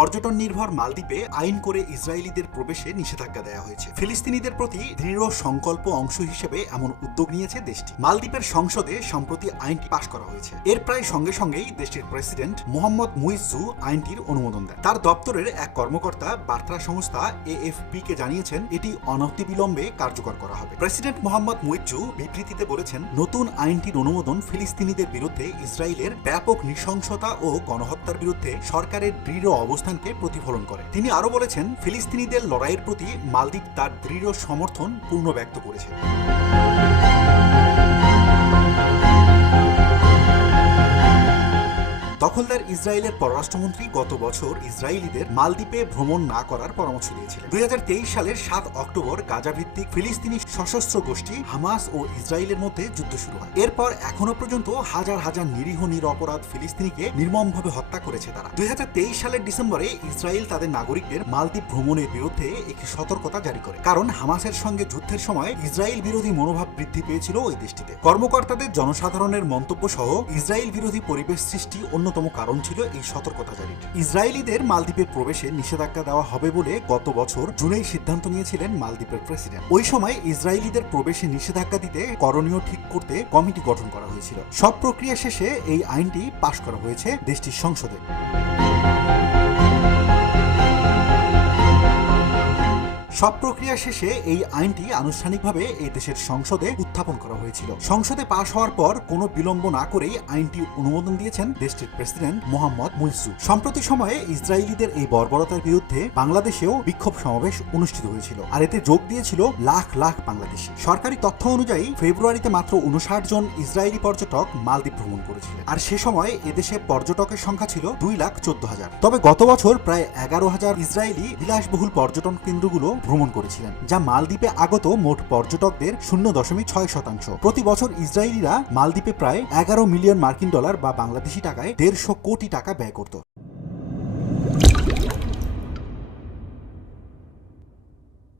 পর্যটন নির্ভর মালদ্বীপে আইন করে ইসরায়েলিদের প্রবেশে নিষেধাজ্ঞা দেওয়া হয়েছে। ফিলিস্তিনিদের প্রতি দৃঢ় সংকল্প অংশ হিসেবে এমন উদ্যোগ নিয়েছে দেশটি। মালদ্বীপের সংসদে সম্প্রতি আইনটি পাশ করা হয়েছে। এর প্রায় সঙ্গে সঙ্গেই দেশটির প্রেসিডেন্ট মোহাম্মদ মুইজু আইনটির অনুমোদন দেন। তার দপ্তরের এক কর্মকর্তা বার্তা সংস্থা এএফপি কে জানিয়েছেন, এটি অনতিবিলম্বে কার্যকর করা হবে। প্রেসিডেন্ট মোহাম্মদ মুইজু বিবৃতিতে বলেছেন, নতুন আইনটির অনুমোদন ফিলিস্তিনিদের বিরুদ্ধে ইসরায়েলের ব্যাপক নৃশংসতা ও গণহত্যার বিরুদ্ধে সরকারের দৃঢ় অবস্থানকে প্রতিফলন করে। তিনি আরও বলেছেন, ফিলিস্তিনিদের লড়াইয়ের প্রতি মালদ্বীপ তার দৃঢ় সমর্থন পূর্ণ ব্যক্ত করেছে। দখলদার ইসরায়েলের পররাষ্ট্রমন্ত্রী গত বছর ইসরায়েলিদের মালদ্বীপে ভ্রমণ না করার পরামর্শ দিয়েছিলেন। দুই সালের সাত অক্টোবর গাজা ভিত্তিক ফিলিস্তিনি সশস্ত্র গোষ্ঠী হামাস ও ইসরায়েলের মধ্যে যুদ্ধ শুরু হয়। এরপর এখনও পর্যন্ত হাজার হাজার নিরীহ নিরপরাধ ফিলিস্তিনিকে নির্মমভাবে হত্যা করেছে তারা। দুই সালের ডিসেম্বরে ইসরায়েল তাদের নাগরিকদের মালদ্বীপ ভ্রমণের বিরুদ্ধে একটি সতর্কতা জারি করে। কারণ হামাসের সঙ্গে যুদ্ধের সময় ইসরায়েল বিরোধী মনোভাব বৃদ্ধি পেয়েছিল ওই দেশটিতে। কর্মকর্তাদের জনসাধারণের মন্তব্য সহ ইসরায়েল বিরোধী পরিবেশ সৃষ্টি অন্যতম কারণ ছিল এই সতর্কতা জারি ইসরায়েলিদের মালদ্বীপের প্রবেশে নিষেধাজ্ঞা দেওয়া হবে বলে গত বছর জুনেই সিদ্ধান্ত নিয়েছিলেন মালদ্বীপের প্রেসিডেন্ট। ওই সময় ইসরায়েলিদের প্রবেশে নিষেধাজ্ঞা দিতে করণীয় ঠিক করতে কমিটি গঠন করা হয়েছিল। সব প্রক্রিয়া শেষে এই আইনটি পাশ করা হয়েছে দেশটির সংসদে। সব প্রক্রিয়া শেষে এই আইনটি আনুষ্ঠানিকভাবে এই দেশের সংসদে উত্থাপন করা হয়েছিল। সংসদে পাশ হওয়ার পর কোনো বিলম্ব না করেই আইনটি অনুমোদন দিয়েছেন দেশটির প্রেসিডেন্ট মোহাম্মদ মুইসু সম্প্রতি সময়ে ইসরায়েলিদের এই বর্বরতার বিরুদ্ধে বাংলাদেশেও বিক্ষোভ সমাবেশ অনুষ্ঠিত হয়েছিল আর এতে যোগ দিয়েছিল লাখ লাখ বাংলাদেশি। সরকারি তথ্য অনুযায়ী ফেব্রুয়ারিতে মাত্র উনষাট জন ইসরায়েলি পর্যটক মালদ্বীপ ভ্রমণ করেছিলেন আর সে সময় এদেশে পর্যটকের সংখ্যা ছিল দুই লাখ চোদ্দ হাজার। তবে গত বছর প্রায় এগারো হাজার ইসরায়েলি বিলাসবহুল পর্যটন কেন্দ্রগুলো ভ্রমণ করেছিলেন, যা মালদ্বীপে আগত মোট পর্যটকদের শূন্য দশমিক ছয় শতাংশ। প্রতি বছর ইসরায়েলিরা মালদ্বীপে প্রায় এগারো মিলিয়ন মার্কিন ডলার বা বাংলাদেশি টাকায় দেড়শো কোটি টাকা ব্যয় করত।